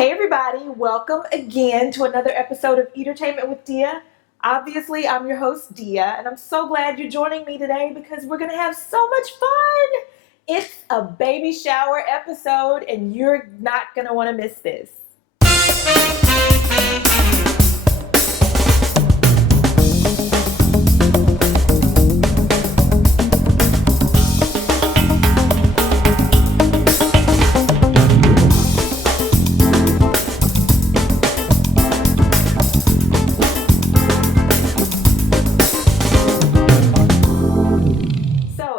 Hey everybody, welcome again to another episode of EATertainment with Dia. Obviously, I'm your host Dia, and I'm so glad you're joining me today because we're going to have so much fun. It's a baby shower episode, and you're not going to want to miss this.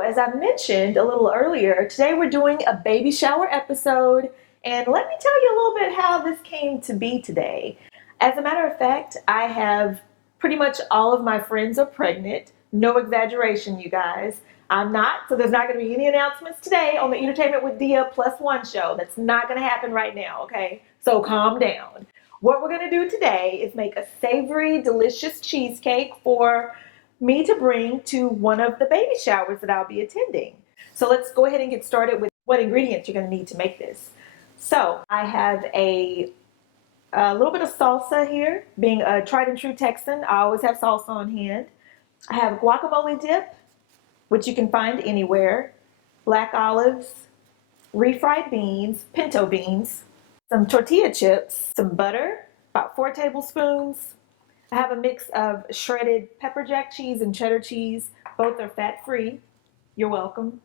As I mentioned a little earlier, today we're doing a baby shower episode, and let me tell you a little bit how this came to be today. As a matter of fact, I have pretty much all of my friends are pregnant. No exaggeration, you guys. I'm not, so there's not going to be any announcements today on the EATertainment with Dia +1 show. That's not going to happen right now, okay? So calm down. What we're going to do today is make a savory, delicious cheesecake for me to bring to one of the baby showers that I'll be attending. So let's go ahead and get started with what ingredients you're going to need to make this. So I have a little bit of salsa here. Being a tried and true Texan, I always have salsa on hand. I have guacamole dip, which you can find anywhere, black olives, refried beans, pinto beans, some tortilla chips, some butter, about 4 tablespoons. I have a mix of shredded pepper jack cheese and cheddar cheese. Both are fat-free. You're welcome.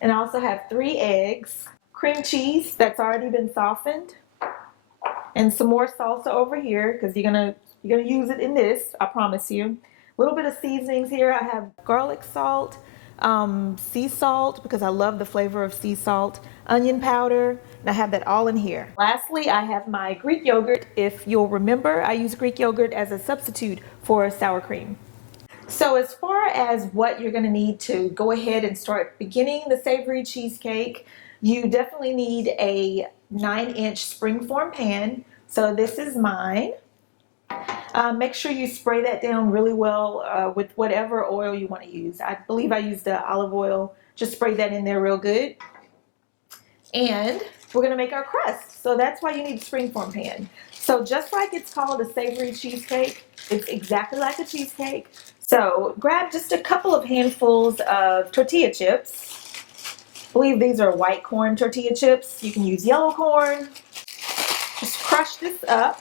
And I also have 3 eggs, cream cheese that's already been softened, and some more salsa over here because you're gonna use it in this, I promise you. A little bit of seasonings here. I have garlic salt, sea salt because I love the flavor of sea salt, onion powder, and I have that all in here. Lastly, I have my Greek yogurt. If you'll remember, I use Greek yogurt as a substitute for sour cream. So as far as what you're going to need to go ahead and start beginning the savory cheesecake, you definitely need a 9-inch springform pan. So this is mine. Make sure you spray that down really well with whatever oil you want to use. I believe I used olive oil. Just spray that in there real good. And we're going to make our crust. So that's why you need a springform pan. So just like it's called a savory cheesecake, it's exactly like a cheesecake. So grab just a couple of handfuls of tortilla chips. I believe these are white corn tortilla chips. You can use yellow corn. Just crush this up.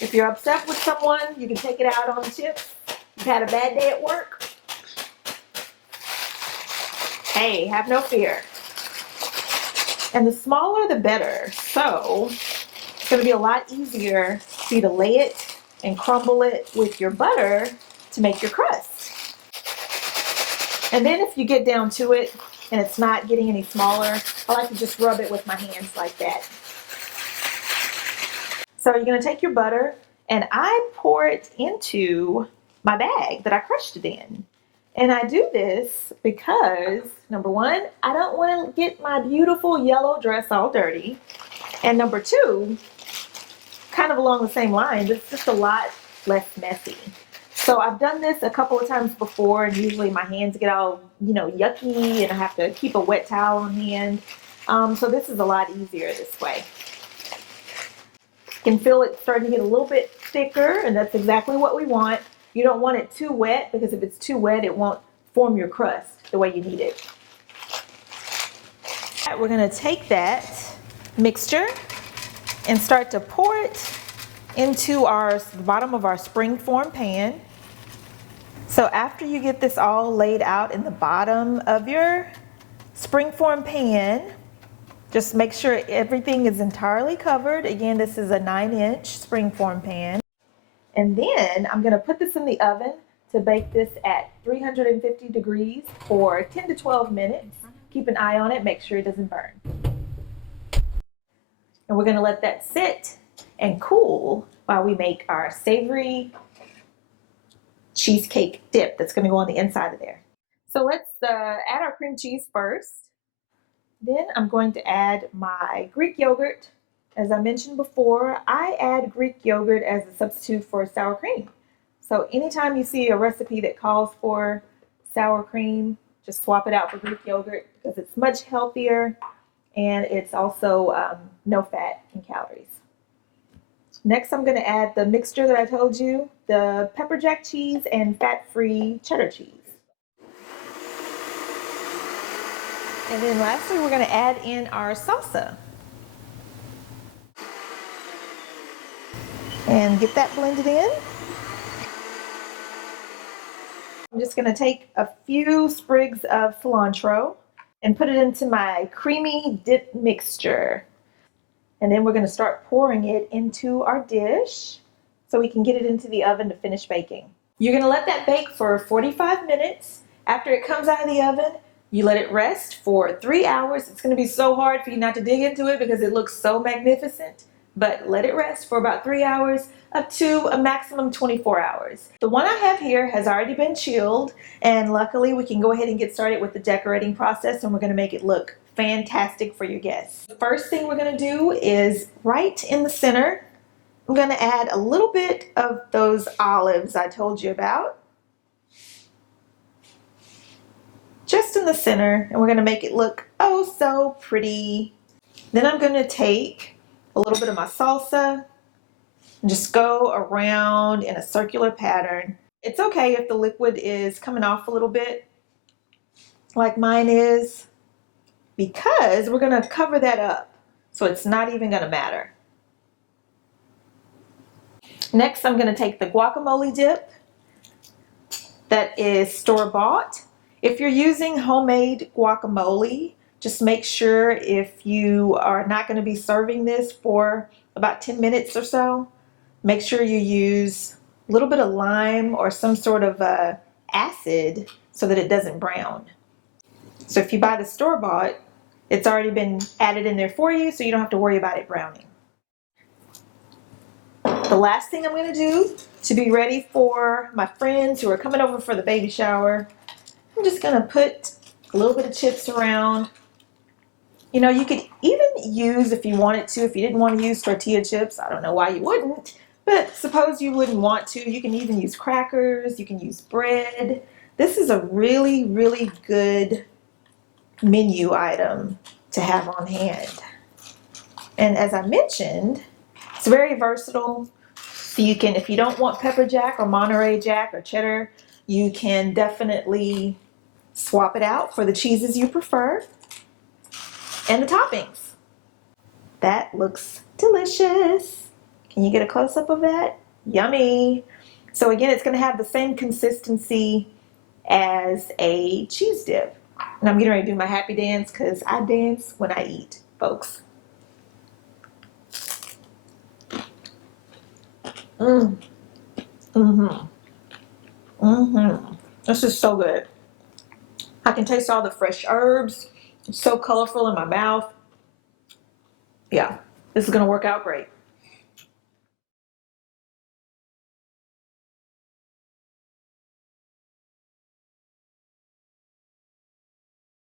If you're upset with someone, you can take it out on the chips. You've had a bad day at work. Hey, have no fear. And the smaller the better. So it's going to be a lot easier for you to lay it and crumble it with your butter to make your crust. And then if you get down to it and it's not getting any smaller, I like to just rub it with my hands like that. So you're going to take your butter and I pour it into my bag that I crushed it in. And I do this because, number one, I don't want to get my beautiful yellow dress all dirty. And number two, kind of along the same lines, it's just a lot less messy. So I've done this a couple of times before, and usually my hands get all, yucky, and I have to keep a wet towel on hand. So this is a lot easier this way. You can feel it starting to get a little bit thicker, and that's exactly what we want. You don't want it too wet because if it's too wet, it won't form your crust the way you need it. We're going to take that mixture and start to pour it into the bottom of our springform pan. So after you get this all laid out in the bottom of your springform pan, just make sure everything is entirely covered. Again, this is a 9-inch springform pan. And then I'm going to put this in the oven to bake this at 350 degrees for 10 to 12 minutes. Keep an eye on it, make sure it doesn't burn. And we're going to let that sit and cool while we make our savory cheesecake dip that's going to go on the inside of there. So let's add our cream cheese first. Then I'm going to add my Greek yogurt. As I mentioned before, I add Greek yogurt as a substitute for sour cream. So anytime you see a recipe that calls for sour cream, just swap it out for Greek yogurt because it's much healthier and it's also no fat and calories. Next, I'm going to add the mixture that I told you, the pepper jack cheese and fat-free cheddar cheese. And then lastly, we're going to add in our salsa. And get that blended in. I'm just going to take a few sprigs of cilantro and put it into my creamy dip mixture. And then we're going to start pouring it into our dish so we can get it into the oven to finish baking. You're going to let that bake for 45 minutes. After it comes out of the oven, you let it rest for 3 hours. It's going to be so hard for you not to dig into it because it looks so magnificent. But let it rest for about 3 hours up to a maximum 24 hours. The one I have here has already been chilled, and luckily we can go ahead and get started with the decorating process, and we're going to make it look fantastic for your guests. The first thing we're going to do is right in the center, I'm going to add a little bit of those olives I told you about. Just in the center, and we're going to make it look oh so pretty. Then I'm going to take a little bit of my salsa and just go around in a circular pattern. It's okay if the liquid is coming off a little bit, like mine is, because we're going to cover that up, so it's not even going to matter. Next, I'm going to take the guacamole dip that is store-bought. If you're using homemade guacamole, just make sure if you are not going to be serving this for about 10 minutes or so, make sure you use a little bit of lime or some sort of acid so that it doesn't brown. So if you buy the store-bought, it's already been added in there for you, so you don't have to worry about it browning. The last thing I'm going to do to be ready for my friends who are coming over for the baby shower, I'm just going to put a little bit of chips around. You know, you could even use, if you wanted to, if you didn't want to use tortilla chips, I don't know why you wouldn't, but suppose you wouldn't want to, you can even use crackers, you can use bread. This is a really, really good menu item to have on hand. And as I mentioned, it's very versatile. So you can, if you don't want pepper jack or Monterey Jack or cheddar, you can definitely swap it out for the cheeses you prefer and the toppings. That looks delicious. Can you get a close-up of that? Yummy. So again, it's going to have the same consistency as a cheese dip. And I'm getting ready to do my happy dance because I dance when I eat, folks. This is so good. I can taste all the fresh herbs. It's so colorful in my mouth. Yeah, this is going to work out great.